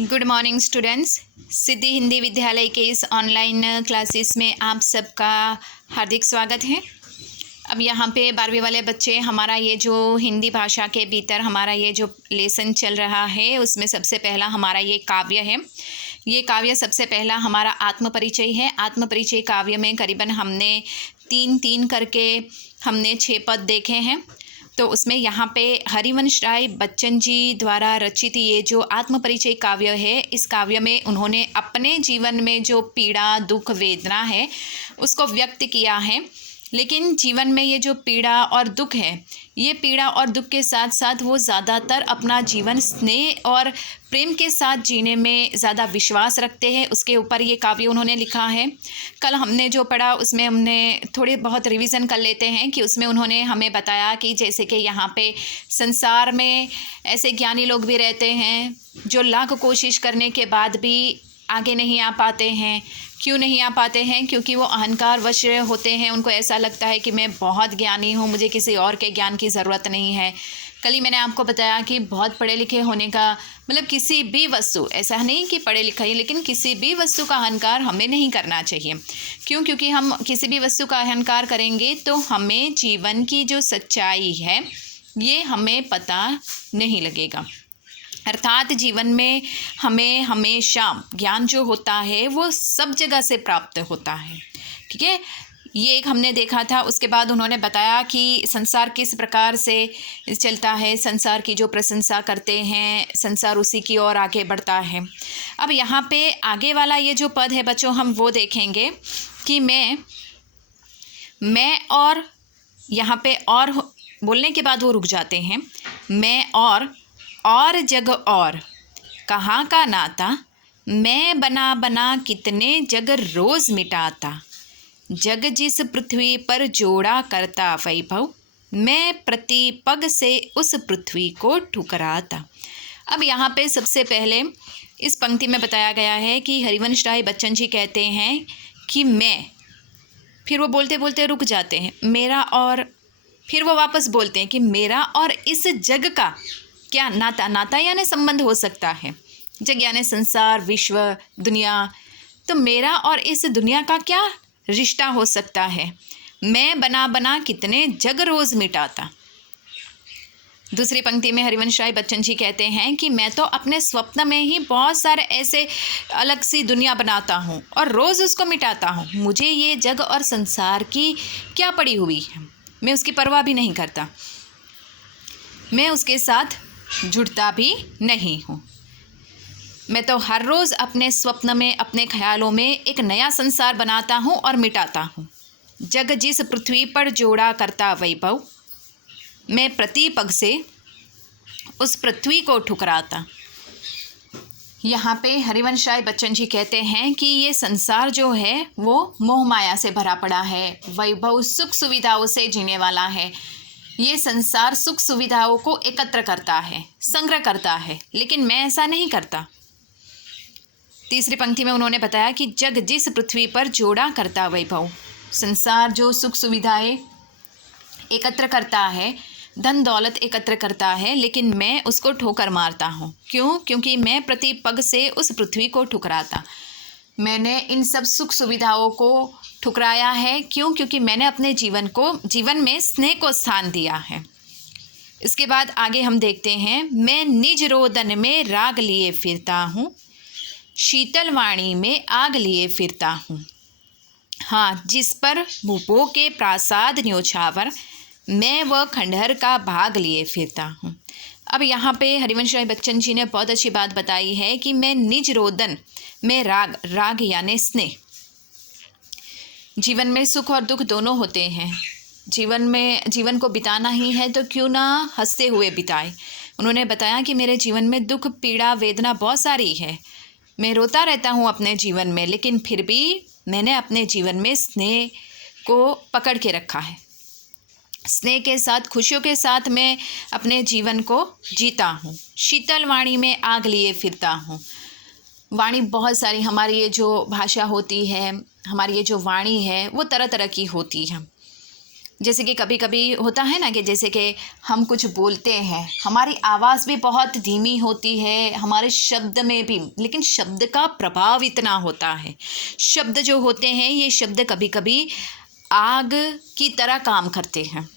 Good morning students. Siddhi Hindi Vidyalaya के इस online classes में आप सबका हार्दिक स्वागत है। अब यहाँ पे 12वीं वाले बच्चे, हमारा ये जो हिंदी भाषा के भीतर हमारा ये जो लेसन चल रहा है उसमें सबसे पहला हमारा ये काव्य है। ये काव्य सबसे पहला हमारा आत्मपरिचय है। आत्मपरिचय काव्य में करीबन हमने 3-3 करके हमने 6 पद देखे हैं। तो उसमें यहाँ पे हरिवंश राय बच्चन जी द्वारा रचित ये जो आत्मपरिचय काव्य है, इस काव्य में उन्होंने अपने जीवन में जो पीड़ा, दुख, वेदना है उसको व्यक्त किया है। लेकिन जीवन में ये जो पीड़ा और दुख है, ये पीड़ा और दुख के साथ साथ वो ज़्यादातर अपना जीवन स्नेह और प्रेम के साथ जीने में ज़्यादा विश्वास रखते हैं। उसके ऊपर ये काव्य उन्होंने लिखा है। कल हमने जो पढ़ा उसमें हमने थोड़ी बहुत रिवीजन कर लेते हैं कि उसमें उन्होंने हमें बताया कि जैसे कि यहाँ पे संसार में ऐसे ज्ञानी लोग भी रहते हैं जो लाख कोशिश करने के बाद भी आगे नहीं आ पाते हैं। क्यों नहीं आ पाते हैं? क्योंकि वो अहंकार वश होते हैं। उनको ऐसा लगता है कि मैं बहुत ज्ञानी हूँ, मुझे किसी और के ज्ञान की ज़रूरत नहीं है। कल ही मैंने आपको बताया कि बहुत पढ़े लिखे होने का मतलब किसी भी वस्तु, ऐसा नहीं कि पढ़े लिखे ही, लेकिन किसी भी वस्तु का अहंकार हमें नहीं करना चाहिए। क्यों? क्योंकि हम किसी भी वस्तु का अहंकार करेंगे तो हमें जीवन की जो सच्चाई है ये हमें पता नहीं लगेगा। अर्थात जीवन में हमें हमेशा ज्ञान जो होता है वो सब जगह से प्राप्त होता है। ठीक है, ये एक हमने देखा था। उसके बाद उन्होंने बताया कि संसार किस प्रकार से चलता है, संसार की जो प्रशंसा करते हैं संसार उसी की ओर आगे बढ़ता है। अब यहाँ पे आगे वाला ये जो पद है बच्चों, हम वो देखेंगे कि मैं और यहाँ पे और बोलने के बाद वो रुक जाते हैं। मैं और जग और कहाँ का नाता, मैं बना बना कितने जग रोज़ मिटाता, जग जिस पृथ्वी पर जोड़ा करता वैभव, मैं प्रति पग से उस पृथ्वी को ठुकराता। अब यहाँ पे सबसे पहले इस पंक्ति में बताया गया है कि हरिवंश राय बच्चन जी कहते हैं कि मैं, फिर वो बोलते बोलते रुक जाते हैं, मेरा और, फिर वो वापस बोलते हैं कि मेरा और इस जग का क्या नाता। नाता यानी संबंध हो सकता है, जग यानी संसार, विश्व, दुनिया। तो मेरा और इस दुनिया का क्या रिश्ता हो सकता है। मैं बना बना कितने जग रोज़ मिटाता। दूसरी पंक्ति में हरिवंश राय बच्चन जी कहते हैं कि मैं तो अपने स्वप्न में ही बहुत सारे ऐसे अलग सी दुनिया बनाता हूँ और रोज़ उसको मिटाता हूँ। मुझे ये जग और संसार की क्या पड़ी हुई है, मैं उसकी परवाह भी नहीं करता, मैं उसके साथ जुड़ता भी नहीं हूँ। मैं तो हर रोज़ अपने स्वप्न में, अपने ख्यालों में एक नया संसार बनाता हूँ और मिटाता हूँ। जग जिस पृथ्वी पर जोड़ा करता वैभव, मैं प्रति पग से उस पृथ्वी को ठुकराता। यहाँ पे हरिवंश राय बच्चन जी कहते हैं कि ये संसार जो है वो मोह माया से भरा पड़ा है, वैभव सुख सुविधाओं से जीने वाला है। ये संसार सुख सुविधाओं को एकत्र करता है, संग्रह करता है, लेकिन मैं ऐसा नहीं करता। तीसरी पंक्ति में उन्होंने बताया कि जग जिस पृथ्वी पर जोड़ा करता वैभव, संसार जो सुख सुविधाएं एकत्र करता है, धन दौलत एकत्र करता है, लेकिन मैं उसको ठोकर मारता हूँ। क्यों? क्योंकि मैं प्रति पग से उस पृथ्वी को ठुकराता। मैंने इन सब सुख सुविधाओं को ठुकराया है। क्यों? क्योंकि मैंने अपने जीवन में स्नेह को स्थान दिया है। इसके बाद आगे हम देखते हैं, मैं निज रोदन में राग लिए फिरता हूँ, शीतल वाणी में आग लिए फिरता हूँ। हाँ, जिस पर भूपो के प्रासाद न्योछावर, मैं वह खंडहर का भाग लिए फिरता हूँ। अब यहाँ पे हरिवंश राय बच्चन जी ने बहुत अच्छी बात बताई है कि मैं निज रोदन में राग यानी स्नेह। जीवन में सुख और दुख दोनों होते हैं। जीवन को बिताना ही है तो क्यों ना हंसते हुए बिताए। उन्होंने बताया कि मेरे जीवन में दुख, पीड़ा, वेदना बहुत सारी है, मैं रोता रहता हूँ अपने जीवन में, लेकिन फिर भी मैंने अपने जीवन में स्नेह को पकड़ के रखा है। स्नेह के साथ, खुशियों के साथ मैं अपने जीवन को जीता हूँ। शीतल वाणी में आग लिए फिरता हूँ। वाणी बहुत सारी, हमारी ये जो भाषा होती है, हमारी ये जो वाणी है वो तरह तरह की होती है। जैसे कि कभी कभी होता है ना कि जैसे कि हम कुछ बोलते हैं, हमारी आवाज़ भी बहुत धीमी होती है, हमारे शब्द में भी, लेकिन शब्द का प्रभाव इतना होता है। शब्द जो होते हैं, ये शब्द कभी कभी आग की तरह काम करते हैं।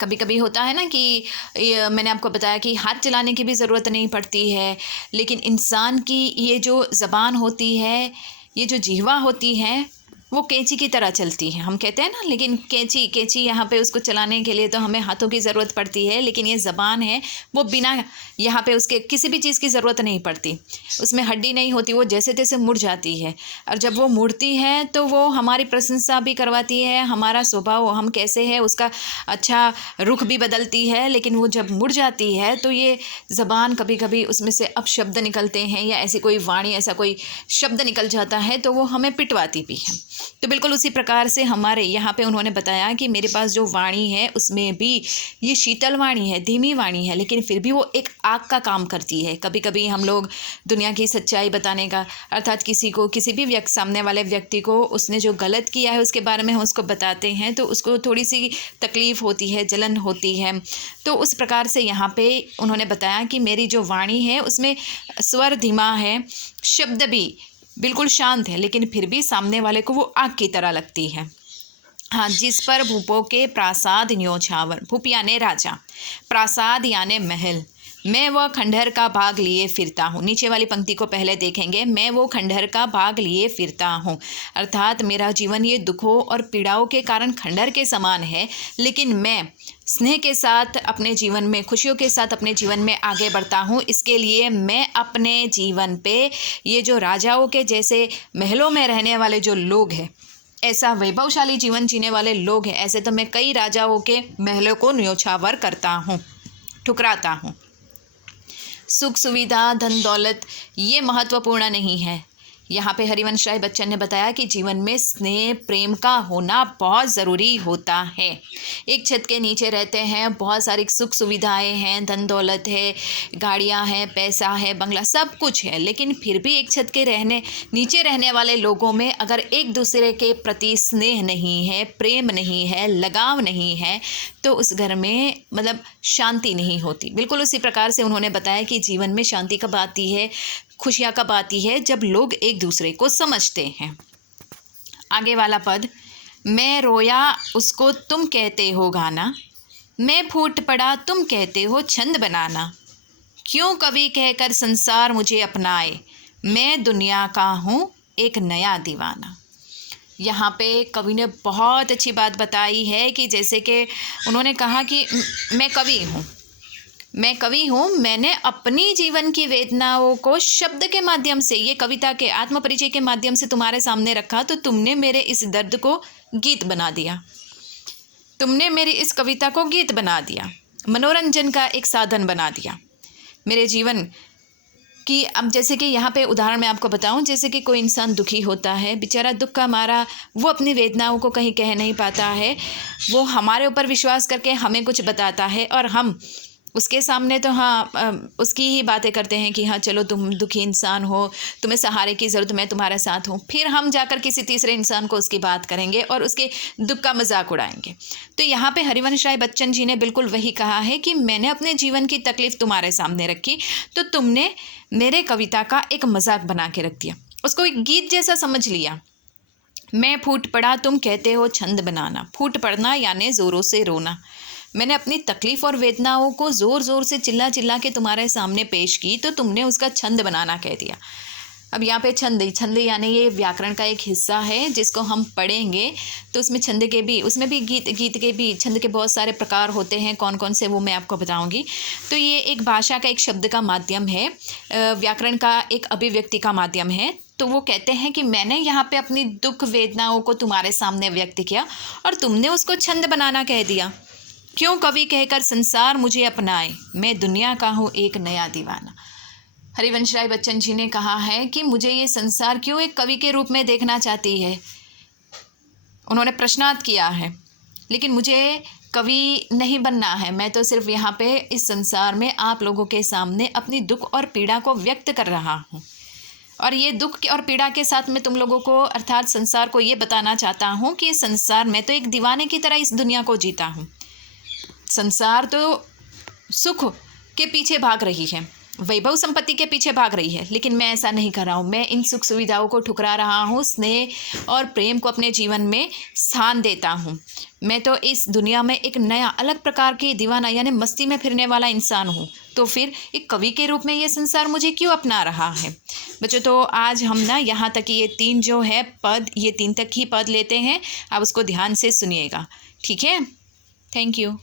कभी कभी होता है ना कि मैंने आपको बताया कि हाथ चलाने की भी ज़रूरत नहीं पड़ती है, लेकिन इंसान की ये जो ज़बान होती है, ये जो जिह्वा होती है, वो कैंची की तरह चलती है। हम कहते हैं ना, लेकिन कैंची यहाँ पे उसको चलाने के लिए तो हमें हाथों की ज़रूरत पड़ती है, लेकिन ये ज़बान है वो बिना यहाँ पे उसके किसी भी चीज़ की ज़रूरत नहीं पड़ती। उसमें हड्डी नहीं होती, वो जैसे तैसे मुड़ जाती है। और जब वो मुड़ती है तो वो हमारी प्रशंसा भी करवाती है, हमारा स्वभाव हम कैसे है उसका अच्छा रुख भी बदलती है। लेकिन वो जब मुड़ जाती है तो ये ज़बान कभी कभी उसमें से अपशब्द निकलते हैं, या ऐसी कोई वाणी, ऐसा कोई शब्द निकल जाता है तो वो हमें पिटवाती भी है। तो बिल्कुल उसी प्रकार से हमारे यहाँ पे उन्होंने बताया कि मेरे पास जो वाणी है उसमें भी ये शीतल वाणी है, धीमी वाणी है, लेकिन फिर भी वो एक आग का काम करती है। कभी कभी हम लोग दुनिया की सच्चाई बताने का, अर्थात किसी को, किसी भी सामने वाले व्यक्ति को उसने जो गलत किया है उसके बारे में हम उसको बताते हैं तो उसको थोड़ी सी तकलीफ़ होती है, जलन होती है। तो उस प्रकार से यहाँ पे उन्होंने बताया कि मेरी जो वाणी है उसमें स्वर धीमा है, शब्द भी बिल्कुल शांत है, लेकिन फिर भी सामने वाले को वो आग की तरह लगती है। हाँ, जिस पर भूपों के प्रासाद न्योछावर, भूप यानी राजा, प्रासाद यानी महल, मैं वह खंडहर का भाग लिए फिरता हूँ। नीचे वाली पंक्ति को पहले देखेंगे, मैं वो खंडहर का भाग लिए फिरता हूँ, अर्थात मेरा जीवन ये दुखों और पीड़ाओं के कारण खंडहर के समान है, लेकिन मैं स्नेह के साथ अपने जीवन में, खुशियों के साथ अपने जीवन में आगे बढ़ता हूँ। इसके लिए मैं अपने जीवन पे ये जो राजाओं के जैसे महलों में रहने वाले जो लोग हैं, ऐसा वैभवशाली जीवन जीने वाले लोग हैं, ऐसे तो मैं कई राजाओं के महलों को न्योछावर करता हूँ, ठुकराता हूँ। सुख सुविधा, धन दौलत ये महत्वपूर्ण नहीं है। यहाँ पे हरिवंश राय बच्चन ने बताया कि जीवन में स्नेह प्रेम का होना बहुत ज़रूरी होता है। एक छत के नीचे रहते हैं, बहुत सारी सुख सुविधाएं हैं, धन दौलत है, गाड़ियाँ हैं, पैसा है, बंगला, सब कुछ है, लेकिन फिर भी एक छत के नीचे रहने वाले लोगों में अगर एक दूसरे के प्रति स्नेह नहीं है, प्रेम नहीं है, लगाव नहीं है, तो उस घर में मतलब शांति नहीं होती। बिल्कुल उसी प्रकार से उन्होंने बताया कि जीवन में शांति कब आती है, खुशियाँ कब आती है, जब लोग एक दूसरे को समझते हैं। आगे वाला पद, मैं रोया उसको तुम कहते हो गाना, मैं फूट पड़ा तुम कहते हो छंद बनाना, क्यों कवि कहकर संसार मुझे अपनाए, मैं दुनिया का हूँ एक नया दीवाना। यहाँ पे कवि ने बहुत अच्छी बात बताई है कि जैसे कि उन्होंने कहा कि मैं कवि हूँ, मैंने अपनी जीवन की वेदनाओं को शब्द के माध्यम से, ये कविता के आत्म परिचय के माध्यम से तुम्हारे सामने रखा, तो तुमने मेरे इस दर्द को गीत बना दिया, तुमने मेरी इस कविता को गीत बना दिया, मनोरंजन का एक साधन बना दिया मेरे जीवन कि अब जैसे कि यहाँ पे उदाहरण मैं आपको बताऊँ, जैसे कि कोई इंसान दुखी होता है, बेचारा दुख का मारा वो अपनी वेदनाओं को कहीं कह नहीं पाता है, वो हमारे ऊपर विश्वास करके हमें कुछ बताता है और हम उसके सामने तो उसकी ही बातें करते हैं कि हाँ चलो तुम दुखी इंसान हो, तुम्हें सहारे की ज़रूरत, मैं तुम्हारे साथ हूँ। फिर हम जाकर किसी तीसरे इंसान को उसकी बात करेंगे और उसके दुख का मजाक उड़ाएंगे। तो यहाँ पे हरिवंश राय बच्चन जी ने बिल्कुल वही कहा है कि मैंने अपने जीवन की तकलीफ़ तुम्हारे सामने रखी, तो तुमने मेरे कविता का एक मजाक बना के रख दिया, उसको एक गीत जैसा समझ लिया। मैं फूट पड़ा तुम कहते हो छंद बनाना, फूट पड़ना यानी ज़ोरों से रोना। मैंने अपनी तकलीफ़ और वेदनाओं को ज़ोर ज़ोर से चिल्ला चिल्ला के तुम्हारे सामने पेश की, तो तुमने उसका छंद बनाना कह दिया। अब यहाँ पे छंद यानी ये व्याकरण का एक हिस्सा है जिसको हम पढ़ेंगे, तो उसमें छंद के भी, उसमें भी गीत के भी छंद के बहुत सारे प्रकार होते हैं, कौन कौन से वो मैं आपको बताऊँगी। तो ये एक भाषा का, एक शब्द का माध्यम है, व्याकरण का एक अभिव्यक्ति का माध्यम है। तो वो कहते हैं कि मैंने यहाँ पे अपनी दुख वेदनाओं को तुम्हारे सामने व्यक्त किया और तुमने उसको छंद बनाना कह दिया। क्यों कवि कहकर संसार मुझे अपनाए, मैं दुनिया का हूँ एक नया दीवाना। हरिवंश राय बच्चन जी ने कहा है कि मुझे ये संसार क्यों एक कवि के रूप में देखना चाहती है, उन्होंने प्रश्नार्थ किया है, लेकिन मुझे कवि नहीं बनना है, मैं तो सिर्फ यहाँ पे इस संसार में आप लोगों के सामने अपनी दुख और पीड़ा को व्यक्त कर रहा हूँ। और ये दुख और पीड़ा के साथ मैं तुम लोगों को अर्थात संसार को ये बताना चाहता हूँ कि संसार में तो एक दीवाने की तरह इस दुनिया को जीता हूँ। संसार तो सुख के पीछे भाग रही है, वैभव संपत्ति के पीछे भाग रही है, लेकिन मैं ऐसा नहीं कर रहा हूँ। मैं इन सुख सुविधाओं को ठुकरा रहा हूँ, स्नेह और प्रेम को अपने जीवन में स्थान देता हूँ। मैं तो इस दुनिया में एक नया अलग प्रकार की दीवाना यानी मस्ती में फिरने वाला इंसान हूँ। तो फिर एक कवि के रूप में ये संसार मुझे क्यों अपना रहा है? बच्चों, तो आज हम ना यहाँ तक ये 3 जो है पद, ये 3 तक ही पद लेते हैं। आप उसको ध्यान से सुनिएगा, ठीक है? Thank you.